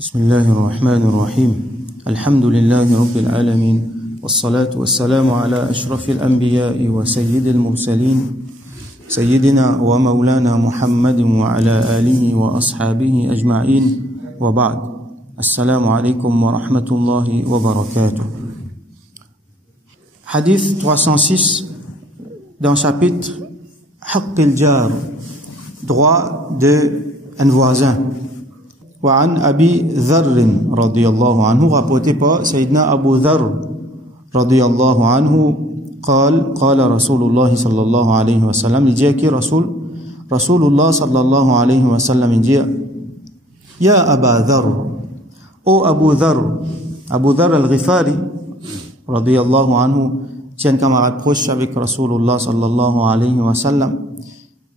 بسم الله الرحمن الرحيم الحمد لله رب العالمين والصلاة والسلام على أشرف الأنبياء وسيد المرسلين سيدنا ومولانا محمد وعلى آله وأصحابه أجمعين وبعد السلام عليكم ورحمة الله وبركاته. Hadith 306 dans le chapitre حق الجار, droit d'un voisin. وعن أبي ذر رضي الله عنه, rapporté par سيدنا أبو ذر رضي الله عنه قال قال رسول الله صلى الله عليه وسلم, il dit que رسول الله صلى الله عليه وسلم il dit يا أبا ذر, ô Abu Dhar, Abu Dhar al-Ghifari رضي الله عنه, c'est un camarade proche avec Rasulullah sallallahu alayhi wa sallam,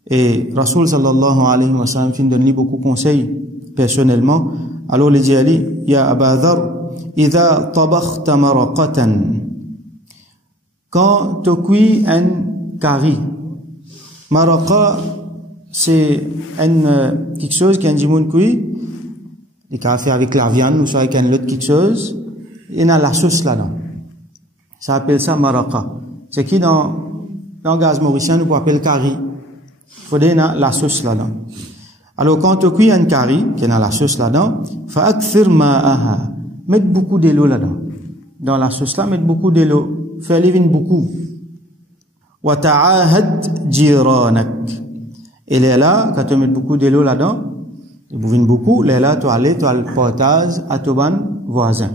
et Rasul sallallahu alayhi wa sallam fin donne beaucoup de conseils personnellement. Alors il dit Ali, ya Aba Dhar, idha tabakhta maraqatan, quand tu cuis un curry. Maraqa, c'est quelque chose qu'un djimoun cuit, il peut faire avec la viande ou soit avec un autre quelque chose, il y a la sauce là-dedans. Ça appelle ça maraqa. C'est qui dans le gaz mauricien nous appelle curry. Il faut donner la sauce là-dedans. Alors quand tu cuis un curry, qui est dans la sauce là-dedans, fa'akthir ma'aha, mettre beaucoup de l'eau là-dedans. Dans la sauce là, mettre beaucoup de l'eau. Fais-le venir beaucoup. Wa ta'ahad jiranak. Et là, quand tu mets beaucoup de l'eau là-dedans, tu vines beaucoup, là, tu as le partage à ton voisin.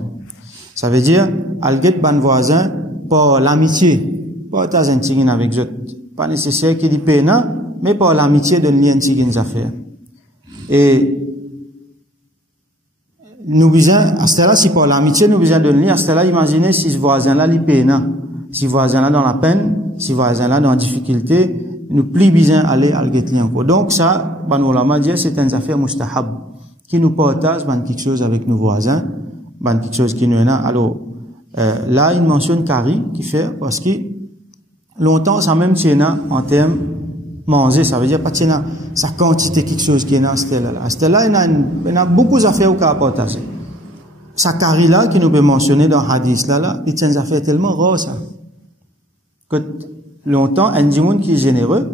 Ça veut dire, alget ban voisin, pour l'amitié, pas t'as un tigin avec eux. Pas nécessaire qu'il y paye, mais pour l'amitié de lien tigin affaires. Et nous besoin, à ce là, si pour l'amitié, nous besoin de lien, à ce là, imaginez si ce voisin-là, il paye, si ce voisin-là dans la peine, si ce voisin-là dans la difficulté, nous plus besoin aller alget lien encore. Donc ça, ban ulama dit, c'est une affaire mustahab, qui nous partage, ban quelque chose avec nos voisins, ban quelque chose qui nous est là. Alors, là, il mentionne Kari, qui fait, parce que, longtemps, ça même tient en termes manger, ça veut dire pas tient sa quantité quelque chose qui est dans cette là. À cette là, il y a beaucoup d'affaires au cas à partager. Sa Kari là, qui nous peut mentionner dans Hadith là, il tient des affaires tellement rares, ça. Que, longtemps, un djimoun qui est généreux,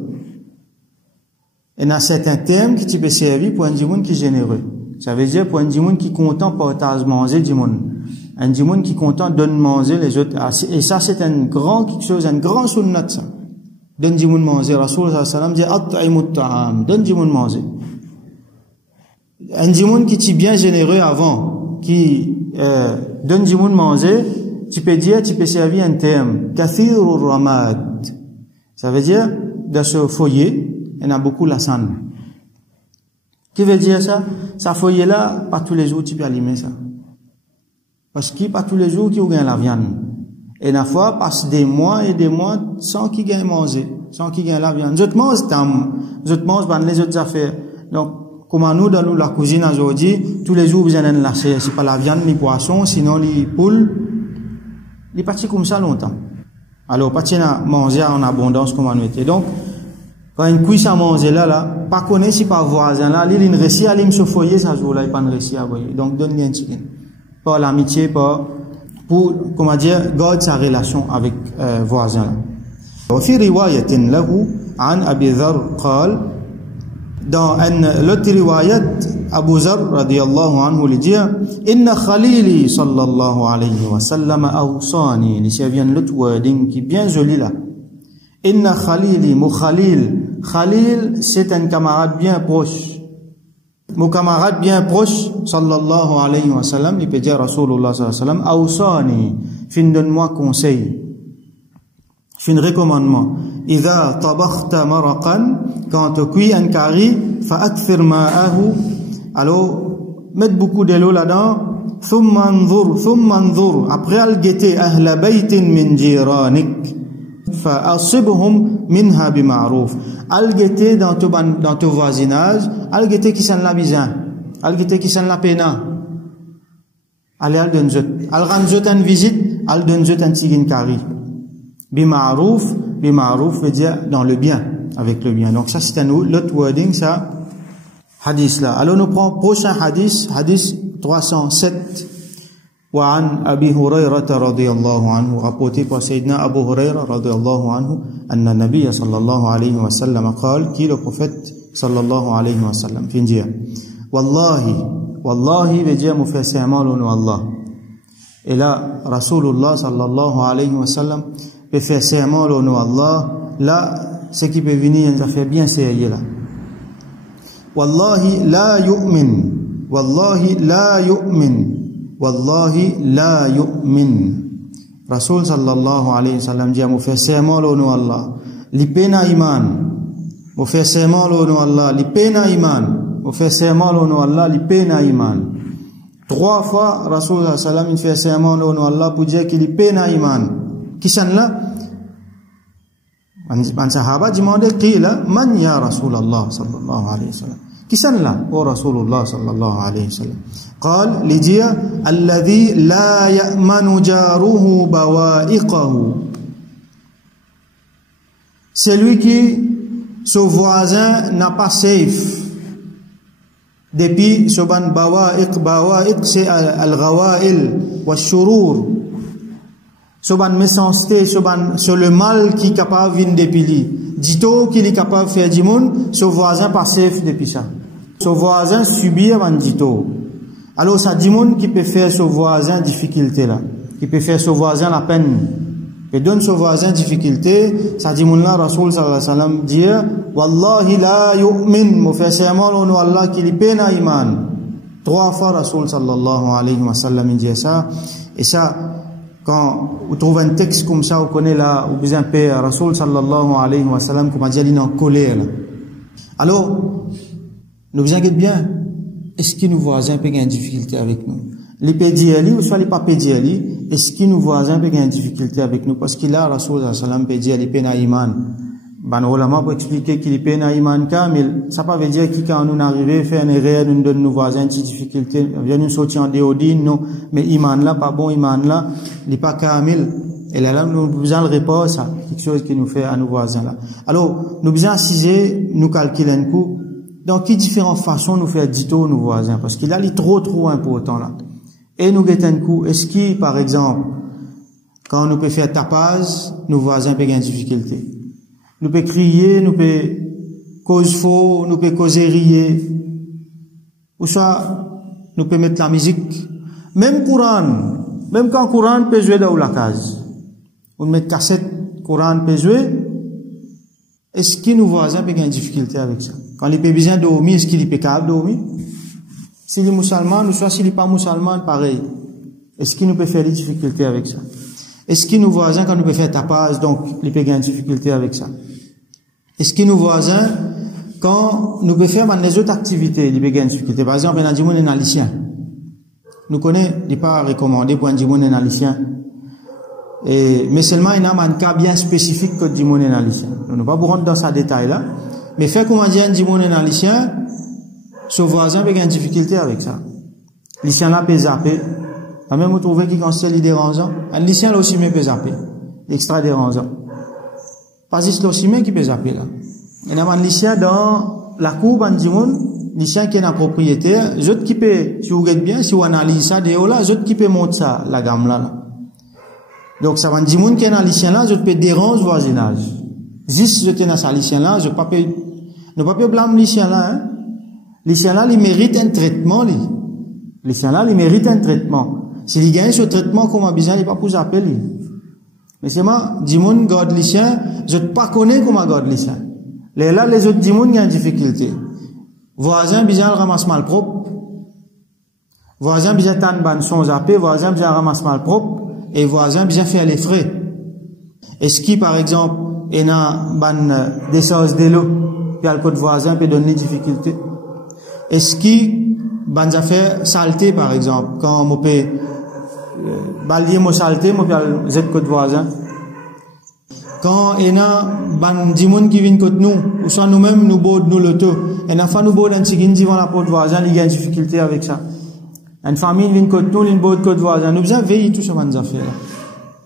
il y a certains termes qui tu peux servir pour un djimoun qui est généreux. Ça veut dire pour un djimoun qui est content partage manger djimoun. Un djimoun qui est content donne manger les autres. Et ça, c'est un grand quelque chose, un grand sunnat, ça. Donne djimoun manger. Rasul sallallahu alayhi wa sallam dit, at'imut ta'am. Donne djimoun manger. Un djimoun qui est bien généreux avant, qui, donne djimoun manger, tu peux dire, tu peux servir un terme. Kathirur ramad. Ça veut dire, dans ce foyer, il y en a beaucoup la sanne. Qui veut dire ça? Ça foyer là, pas tous les jours tu peux allumer ça. Parce que pas tous les jours qui gagne la viande. Et la fois passe des mois et des mois sans qu'il gagne manger, sans qu'il gagne la viande. Je te mange les autres affaires. Donc, comme nous dans la cuisine aujourd'hui, tous les jours vous allez lâcher, c'est pas la viande ni poisson, sinon les poules, les partis comme ça longtemps. Alors, pas manger en abondance comme on était. Donc, quand une cuisse à manger là, pas connaître si pas voisin là, il ne réussit à aller se foyer, ça joue là, il pas réussi à voyer. Donc, donne-lui un chicken. Pas l'amitié, pas, pour, comment dire, garde sa relation avec, voisin là. وفي رواية له عن أبي ذر قال, dans l'autre riwayat, Abu Dhar radiyallahu anhu lui dit, inna khalili sallallahu alayhi wa sallam awsani, il s'y vient l'autre wording qui est bien joli là. Inna khalili, mon khalil. Khalil, c'est un camarade bien proche. Mon camarade bien proche, sallallahu alayhi wa sallam, il peut dire Rasulullah sallallahu alayhi wa sallam, awsani, fin donne-moi conseil, fin recommandement. Idha tabakhta maraqan, quand tu cuis un curry, fa'akthir ma'ahu, alors, mettre beaucoup de l'eau là-dedans, thumma anzur, après al-guetter, ahla baytin min jiranik, fa'asibhum minha bima'ruf. Al-guetter dans ton voisinage, al-guetter qui s'en la bizan, al-guetter qui s'en la pena. Allez, al-ranzot une visite, al-donzot un tigin kari. Bima'ruf veut dire dans le bien, avec le bien. Donc ça c'est un autre wording, ça, hadith là. Alors nous prenons prochain hadith, hadith 307 وعن أبي هريرة رضي الله عنه rapporté par Sayyidina Abu Huraira رضي الله عنه أن النبي صلى الله عليه وسلم قال qui le prophète صلى الله عليه وسلم fin dire wallahi veut dire me faire serment au nom Allah et là Rasulullah صلى الله عليه وسلم peut faire serment au nom Allah là ce qui peut venir ça fait bien sérieux là wallahi la yu'min wallahi la yu'min wallahi la yu'min Rasul sallallahu alayhi wa sallam dit mo fait serment au nom Allah li pena iman mo fait serment au nom Allah li pena iman mo fait serment au nom Allah li pena iman 3 fois Rasul sallallahu alayhi wa sallam il fait serment au nom Allah pour dire qu'il li pena iman kisan là un sahaba demandé qila man ya Rasul Allah sallallahu alayhi wa sallam kisan là au Rasulullah sallallahu alayhi wa sallam قال لدي الذي لا يأمن جاره بوائقه celui qui son voisin n'a pas safe depuis soban bawa'iq c'est al-ghawail wa shurur soban méchanceté soban sur le mal qui capable vinn depuis lui dito qu'il est capable faire du monde son voisin pas safe depuis ça son voisin subit avant dito. Alors ça dit monde qui peut faire son voisin difficulté là, qui peut faire son voisin la peine, et donne son voisin difficulté, ça dit monde là Rasul sallallahu alayhi wa sallam dit wallahi la yu'min mo fait serment au nom Allah qui li peine à iman. 3 fois Rasul sallallahu alayhi wa sallam dit ça et ça quand vous trouvez un texte comme ça vous connaissez là ou besoin paix Rasul sallallahu alayhi wa sallam comme dit il est en colère là. Alors nous vous inquiétez bien. Est-ce que nos voisins peuvent avoir une difficulté avec nous? Les pédiali ou soit les pas pédiali, est-ce que nos voisins peuvent avoir une difficulté avec nous? Parce qu'il a Rasul sallallahu alayhi wa sallam pédiali pena iman. Ben, ulama pour expliquer qu'il est pena iman kamil, ça pas veut dire que quand nous arrivons faire une erreur, nous donne nos voisins une difficulté, vient nous sortir en déodine, non, mais iman là, pas bon iman là, il n'est pas kamil. Et là, nous besoin le repos, ça, quelque chose qui nous fait à nos voisins là. Alors, nous besoin assiser, nous calculer un coup, dans quelles différentes façons nous faire dito nos voisins, parce qu'il a les trop important là. Et nous guettons un coup, est-ce que, par exemple, quand nous peut faire tapage, nos voisins peuvent avoir une difficulté. Nous peut crier, nous peut cause faux, nous peut causer rire, ou soit, nous peut mettre la musique. Même quand Coran peut jouer dans la case. On met cassette, Coran peut jouer, est-ce que nos voisins peuvent avoir une difficulté avec ça? Quand il peut bien dormir, est-ce qu'il est capable de dormir? S'il est musulman, ou soit s'il n'est pas musulman, pareil. Est-ce qu'il nous peut faire des difficultés avec ça? Est-ce que nos voisins, quand nous peut faire tapage, donc, ils peuvent avoir une difficulté avec ça? Est-ce que nos voisins, quand nous peut faire les autres activités, ils peuvent avoir une difficulté? Par exemple, il y a un djimoun en haïtien. Nous connaissons, il n'est pas recommandé pour un djimoun en haïtien. Mais seulement, il y a un cas bien spécifique que le djimoun en haïtien. Nous ne pouvons pas rentrer dans ce détail-là. Mais fait comment dire un djimoun en haïtien, son voisin peut avoir une difficulté avec ça. L'haïtien là peut zapper. Quand même, vous trouvez qu'il considère les dérangeants. Un lycéen là aussi peut zapper. Extra dérangeant. Pas juste l'osimé qui peut zapper là. Il y a un lycéen dans la cour, un djimoun, lycéen qui est un propriétaire, les autres qui peut, si vous regardez bien, si vous analysez ça, les autres qui peut monter ça, la gamme là. Donc, ça va un djimoun qui est dans le lycéen là, les autres peut déranger le voisinage. Juste, je t'ai dans ce lycéen là, je ne peux pas blâmer le lycéen là, hein. Le lycéen là, il mérite un traitement, lui. Le lycéen là, il mérite un traitement. S'il gagne ce traitement, comme besoin, il n'est pas pour appeler. Mais c'est moi, dimoun, garde lycéen, je ne pas connais comment garde lycéen. Là, les autres dimoun, il y a une difficulté. Voisin, besoin, ramasse mal propre. Voisin, besoin, tan ban son zappé, voisin, besoin, ramasse mal propre. Et voisin, besoin, faire les frais. Est-ce qu'il, par exemple, il y a ban d'essence de l'eau, puis le côté voisin peut donner des difficultés? Est-ce qu'il, ban affaires saleté, par exemple, quand on peut, balayer mon saleté, mon peut z côté voisin. Quand il y a ban dimoun qui vient côté nous, ou soit nous-mêmes, nous baudons nous le tout. Et une fois nous baudons un tigin devant la porte voisin, il y a une difficulté avec ça. Une famille vient côté nous, il baudent côté voisin. Nous besoin veiller tout ce ban affaires là.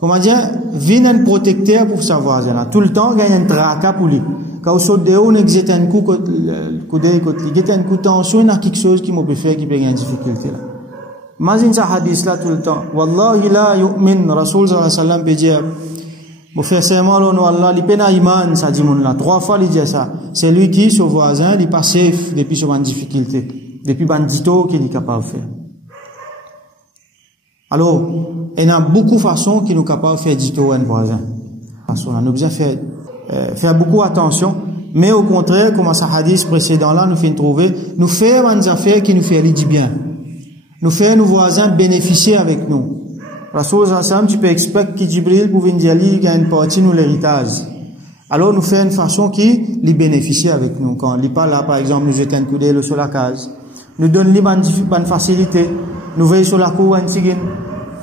Comment dire, vient un protecteur pour sa voisin là. Tout le temps, il y a un tracas pour lui. Quand on saute de haut, on existe un coup, côté, il y a un coup de tension, il y a quelque chose qui me peut faire, qui peut avoir une difficulté là. Imagine ça hadith là tout le temps. Wallahi la yu'min, Rasul sallallahu alayhi wa sallam peut dire, vous faites serment l'on Allah, li pena iman, ça dit mon là. 3 fois il dit ça. C'est lui qui, son voisin, il passe safe depuis son difficulté. Depuis bandito qu'il est capable de faire. Alors, il y a beaucoup de façons qui nous capables de faire dito à un voisin. On a besoin de faire beaucoup attention. Mais au contraire, comme ce hadith précédent là, nous fait trouver, nous faire des affaires qui nous fait aller du bien. Nous faire nos voisins bénéficier avec nous. Rasoul sallam, tu peux expecter que Jibril pour venir dire, il y a une partie nous l'héritage. Alors nous faire une façon qui les bénéficie avec nous. Quand il pas là, par exemple, nous jetons un coup d'œil sur la case. Nous donne les bonnes facilités. Nous veillons sur la cour, un tigin.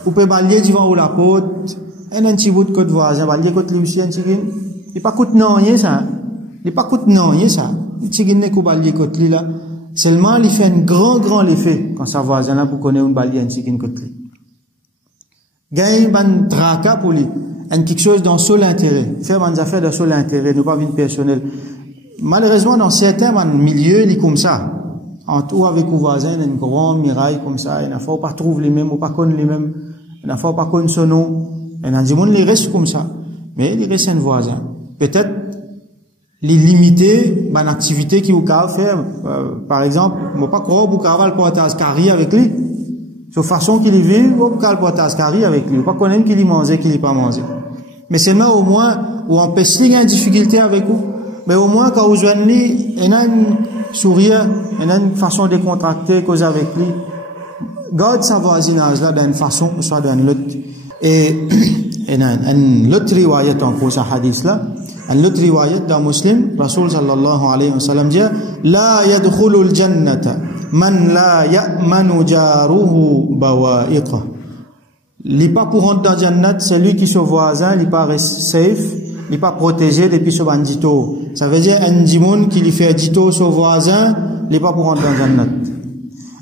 Ou peut balayer devant ou la porte. Un petit bout de côte voisin, balayer côté lui aussi, un tigin. Il pas coûte non, ça. Il pas coûte non, ça. Un tigin n'est qu'au balayer côté lui là. Seulement, il fait un grand effet quand sa voisin là pour connaître un balayer, un tigin côté lui. Gagne ban traka pour lui. Un quelque chose dans seul intérêt. Faire des affaires de seul intérêt, ne pas une personnel. Malheureusement, dans certains milieux, il est comme ça. En tout avec les voisins, il y a une grande miraille comme ça. Il ne faut pas trouver les mêmes, ou pas connaître les mêmes. Il ne faut pas connaître son nom. Il y a des gens qui restent comme ça. Mais il reste un voisin. Peut-être, les limiter, une activité qu'il peut faire. Par exemple, je ne pas croire qu'il peut le portage carré avec lui. De façon qu'il vit, il peut le portage carré avec lui. Il ne pas connaître qu'il mange, qu'il n'est pas mangé. Mais c'est là au moins, où on peut se une difficulté avec vous. Mais au moins, quand vous joignez, il y a une sourire, il y a une façon de contracter, cause avec lui. Garde sa voisinage là d'une façon, soit d'une autre. Et, il y a une autre riwayat encore, ce hadith là. Une autre riwayat d'un muslim, Rasul sallallahu alayhi wa sallam dit, la yadkhulul jannata, man la ya'manu jaruhu bawa'iqah. Il pas pour rentrer dans Jannat, c'est lui qui est voisin, il pas safe, il pas protégé depuis ce bandito. Ça veut dire un dimoun qui lui fait dito son voisin, il pas pour rentrer dans Jannat.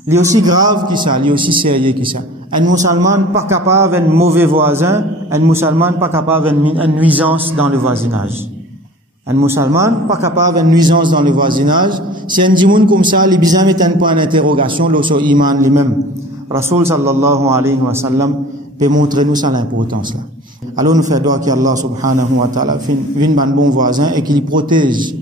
Il est aussi grave que ça, il est aussi sérieux que ça. Un musulman pas capable d'un mauvais voisin, un musulman pas capable d'une nuisance dans le voisinage. Un musulman pas capable d'une nuisance dans le voisinage. Si un dimoun comme ça, il besoin mettre un point d'interrogation, le so iman lui-même. Rasul sallallahu alayhi wa sallam peut montrer nous ça l'importance là. Alors nous faisons doigt qu'Allah subhanahu wa ta'ala vienne ban bon voisin et qu'il protège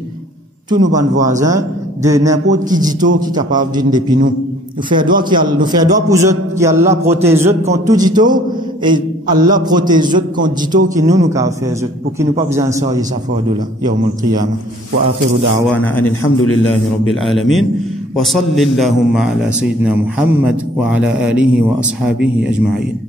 tous nos bons voisins de n'importe qui dito qui est capable d'une depuis nous. Nous faisons doigt pour eux qu'Allah protège eux contre tout dito et Allah protège eux contre dito qui nous capable faire eux pour qu'ils nous pas besoin de ça et ça fort de là. Yawmul qiyamah. Wa akhiru da'wana anil hamdulillahi rabbil alamin. وصل اللهم على سيدنا محمد وعلى آله وأصحابه أجمعين.